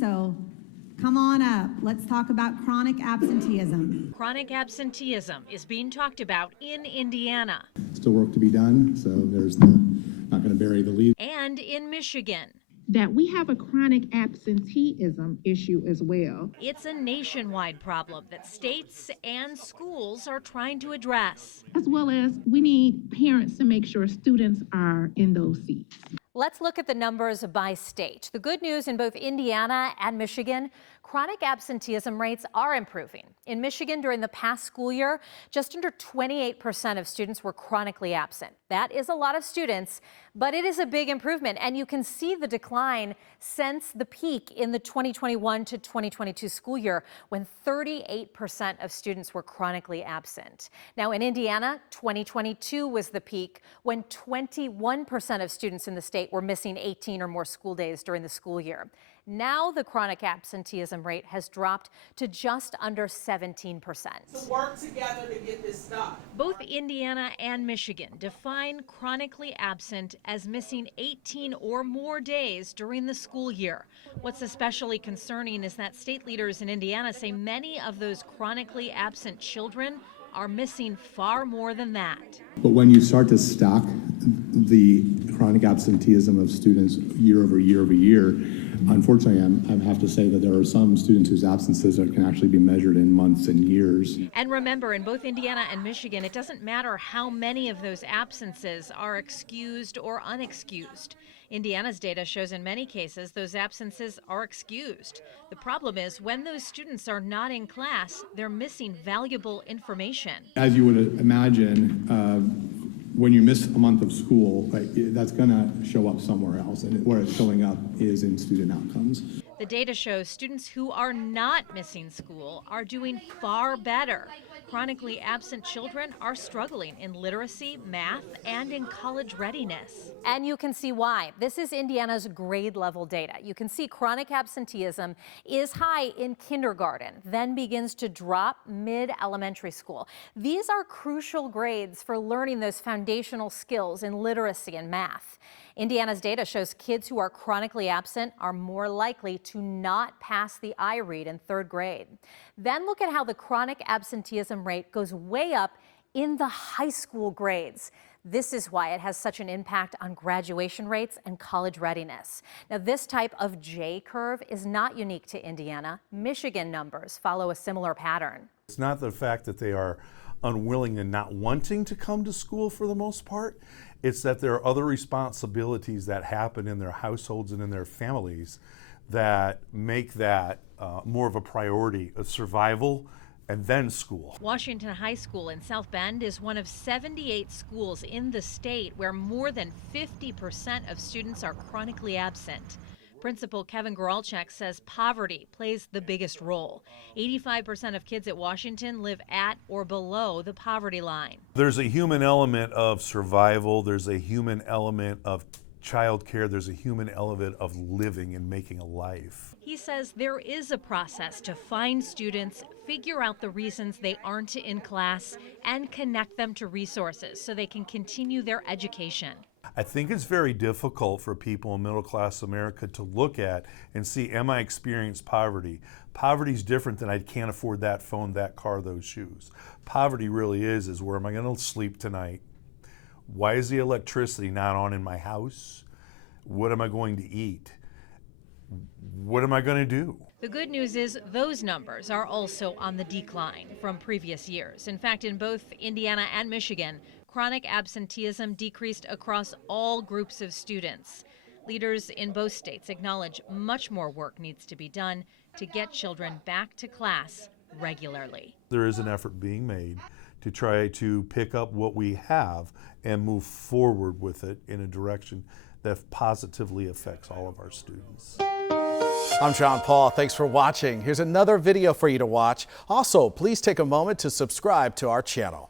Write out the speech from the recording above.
so come on up. Let's talk about chronic absenteeism. Chronic absenteeism is being talked about in Indiana. Still work to be done, so there's not going to bury the lead. And in Michigan. That we have a chronic absenteeism issue as well. It's a nationwide problem that states and schools are trying to address. As well as we need parents to make sure students are in those seats. Let's look at the numbers by state. The good news in both Indiana and Michigan, chronic absenteeism rates are improving. In Michigan, during the past school year, just under 28% of students were chronically absent. That is a lot of students, but it is a big improvement, and you can see the decline since the peak in the 2021 to 2022 school year, when 38% of students were chronically absent. Now in Indiana, 2022 was the peak, when 21% of students in the state were missing 18 or more school days during the school year. Now the chronic absenteeism rate has dropped to just under 17%. To work together to get this done. Both Indiana and Michigan define chronically absent as missing 18 or more days during the school year. What's especially concerning is that state leaders in Indiana say many of those chronically absent children are missing far more than that. But when you start to stock the chronic absenteeism of students year over year over year, unfortunately, I have to say that there are some students whose absences can actually be measured in months and years. And remember, in both Indiana and Michigan, it doesn't matter how many of those absences are excused or unexcused. Indiana's data shows in many cases those absences are excused. The problem is when those students are not in class, they're missing valuable information. As you would imagine, when you miss a month of school, that's going to show up somewhere else, and where it's showing up is in student outcomes. The data shows students who are not missing school are doing far better. Chronically absent children are struggling in literacy, math, and in college readiness. And you can see why. This is Indiana's grade level data. You can see chronic absenteeism is high in kindergarten, then begins to drop mid-elementary school. These are crucial grades for learning those foundational skills in literacy and math. Indiana's data shows kids who are chronically absent are more likely to not pass the I-read in third grade. Then look at how the chronic absenteeism rate goes way up in the high school grades. This is why it has such an impact on graduation rates and college readiness. Now, this type of J-curve is not unique to Indiana. Michigan numbers follow a similar pattern. It's not the fact that they are unwilling and not wanting to come to school for the most part. It's that there are other responsibilities that happen in their households and in their families that make that more of a priority of survival and then school. Washington High School in South Bend is one of 78 schools in the state where more than 50% of students are chronically absent. Principal Kevin Goralchuk says poverty plays the biggest role. 85% of kids at Washington live at or below the poverty line. There's a human element of survival, there's a human element of childcare, there's a human element of living and making a life. He says there is a process to find students, figure out the reasons they aren't in class, and connect them to resources so they can continue their education. I think it's very difficult for people in middle class America to look at and see, am I experiencing poverty? Poverty is different than I can't afford that phone, that car, those shoes. Poverty really is where am I going to sleep tonight? Why is the electricity not on in my house? What am I going to eat? What am I going to do? The good news is those numbers are also on the decline from previous years. In fact, in both Indiana and Michigan, chronic absenteeism decreased across all groups of students. Leaders in both states acknowledge much more work needs to be done to get children back to class regularly. There is an effort being made to try to pick up what we have and move forward with it in a direction that positively affects all of our students. I'm John Paul. Thanks for watching. Here's another video for you to watch. Also, please take a moment to subscribe to our channel.